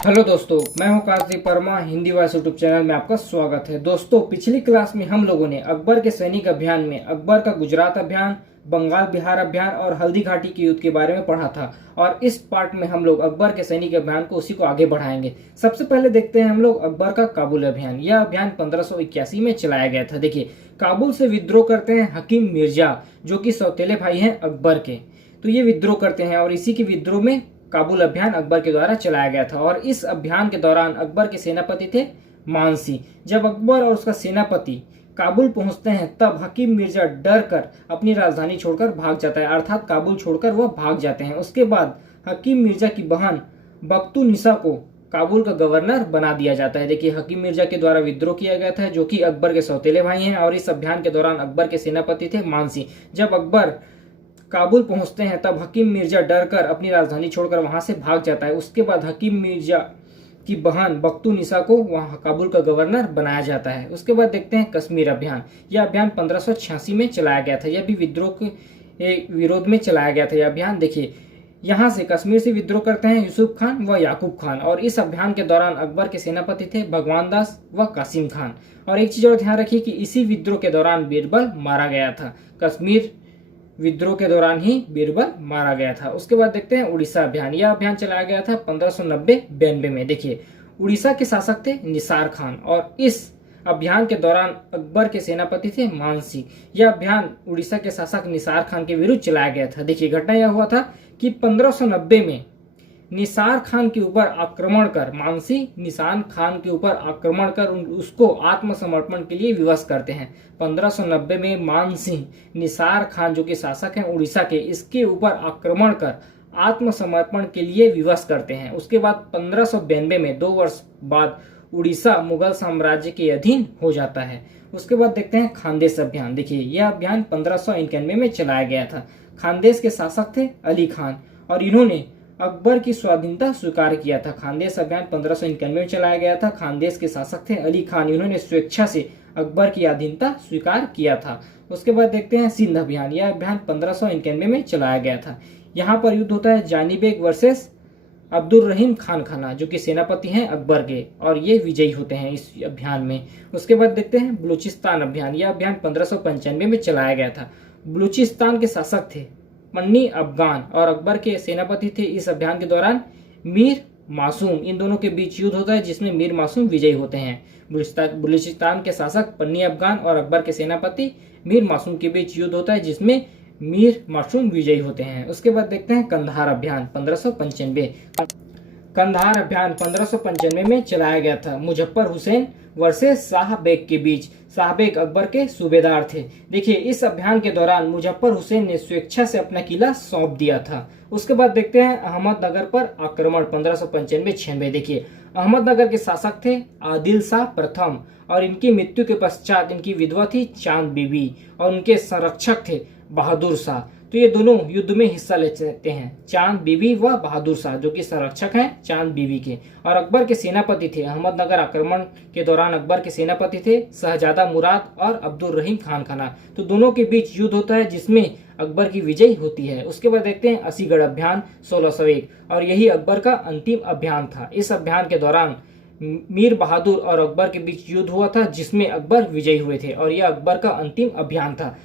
Hello दोस्तों, मैं हूं Kashi Verma. Hindi voice YouTube channel में आपका स्वागत है। दोस्तों, पिछली क्लास में हम लोगों ने अकबर के सैनिक अभियान में अकबर का गुजरात अभियान, बंगाल बिहार अभियान और हल्दी घाटी के युद्ध के बारे में पढ़ा था। और इस पार्ट में हम लोग अकबर के सैनिक अभियान को उसी को आगे बढ़ाएंगे। सबसे पहले देखते हैं हम लोग अकबर का काबुल अभियान। यह अभियान 1581 में चलाया गया था। देखिए, काबुल से विद्रोह करते हैं हकीम मिर्जा, जो कि सौतेले भाई हैं अकबर के। तो ये विद्रोह करते हैं और इसी के विद्रोह में काबुल अभियान अकबर के द्वारा चलाया गया था। और इस अभियान के दौरान अकबर के सेनापति थे मानसी। जब अकबर और उसका सेनापति काबुल पहुंचते हैं तब हकीम मिर्जा डर कर अपनी राजधानी छोड़कर भाग जाता है, अर्थात काबुल छोड़कर वह भाग जाते हैं। उसके बाद हकीम मिर्जा की बहन बख्तू निसा को काबुल का गवर्नर बना दिया जाता है। देखिए, हकीम मिर्जा के द्वारा विद्रोह किया गया था, जो कि अकबर के सौतेले भाई हैं। और इस अभियान के दौरान अकबर के सेनापति थे मानसी। जब अकबर काबुल पहुंचते हैं तब हकीम मिर्जा डर कर अपनी राजधानी छोड़कर वहां से भाग जाता है। उसके बाद हकीम मिर्जा की बहन बख्तू निसा को वहां काबुल का गवर्नर बनाया जाता है। उसके बाद देखते हैं कश्मीर अभियान। यह अभियान 1586 में चलाया गया था। यह भी विद्रोह के विरोध में चलाया गया था। यह अभियान देखिए, यहाँ से कश्मीर से विद्रोह करते हैं यूसुफ खान व याकूब खान। और इस अभियान के दौरान अकबर के सेनापति थे भगवान दास व कासिम खान। और एक चीज और ध्यान रखिए कि इसी विद्रोह के दौरान बीरबल मारा गया था। कश्मीर विद्रोह के दौरान ही बीरबल मारा गया था। उसके बाद देखते हैं उड़ीसा अभियान। यह अभियान चलाया गया था 1590-92 में। देखिए, उड़ीसा के शासक थे निसार खान और इस अभियान के दौरान अकबर के सेनापति थे मानसी। यह अभियान उड़ीसा के शासक निसार खान के विरुद्ध चलाया गया था। देखिए, घटना यह हुआ था कि 1590 में निसार खान के ऊपर आक्रमण कर मानसी निशान खान के ऊपर आक्रमण कर उसको आत्मसमर्पण के लिए विवश करते हैं। 1590 में मानसी निसार खान, जो कि शासक हैं उड़ीसा के, इसके ऊपर आक्रमण कर आत्मसमर्पण के लिए विवश करते हैं। उसके बाद 1592 में 2 वर्ष बाद उड़ीसा मुगल साम्राज्य के अधीन हो जाता है। उसके बाद देखते हैं खानदेश अभियान। देखिए, यह अभियान 1591 में चलाया गया था। खानदेश के शासक थे अली खान और इन्होंने अकबर की स्वाधीनता स्वीकार किया था। खानदेश अभियान 1591 में चलाया गया था। खानदेश के शासक थे अली खान, इन्होंने स्वेच्छा से अकबर की अधीनता स्वीकार किया था। उसके बाद देखते हैं सिंध अभियान। यह अभियान 1591 में चलाया गया था। यहाँ पर युद्ध होता है जानी बेग वर्सेस अब्दुल रहीम खान खाना, जो कि सेनापति हैं अकबर के, और ये विजयी होते हैं इस अभियान में। उसके बाद देखते हैं बलूचिस्तान अभियान। यह अभियान 1595 में चलाया गया था। बलूचिस्तान के शासक थे पन्नी अफगान और अकबर के सेनापति थे इस अभियान के दौरान मीर मासूम। इन दोनों के बीच युद्ध होता है जिसमें मीर मासूम विजयी होते हैं। बलूचिस्तान के शासक पन्नी अफगान और अकबर के सेनापति मीर मासूम के बीच युद्ध होता है जिसमें मीर मासूम विजयी होते हैं। उसके बाद देखते हैं कंधार अभियान 1595। कंधार अभियान 1595 में चलाया गया था। मुजफ्फर हुसैन वर्सेस शाह बेग के बीच। शाह बेग अकबर के सूबेदार थे। देखिए, इस अभियान के दौरान मुजफ्फर हुसैन ने स्वेच्छा से अपना किला सौंप दिया था। उसके बाद देखते हैं अहमदनगर पर आक्रमण 1595-96। देखिए, अहमदनगर के शासक थे आदिल शाह प्रथम और इनकी मृत्यु के पश्चात इनकी विधवा थी चांद बीबी और उनके संरक्षक थे बहादुर शाह। तो ये दोनों युद्ध में हिस्सा लेते हैं, चांद बीबी व बहादुर शाह, जो कि संरक्षक हैं चांद बीबी के। और अकबर के सेनापति थे अहमदनगर आक्रमण के दौरान अकबर के सेनापति थे शहजादा मुराद और अब्दुल रहीम खान खाना। तो दोनों के बीच युद्ध होता है जिसमें अकबर की विजय होती है। उसके बाद देखते हैं असीगढ़ अभियान 1601 और यही अकबर का अंतिम अभियान था। इस अभियान के दौरान मीर बहादुर और अकबर के बीच युद्ध हुआ था जिसमें अकबर विजयी हुए थे और यह अकबर का अंतिम अभियान था।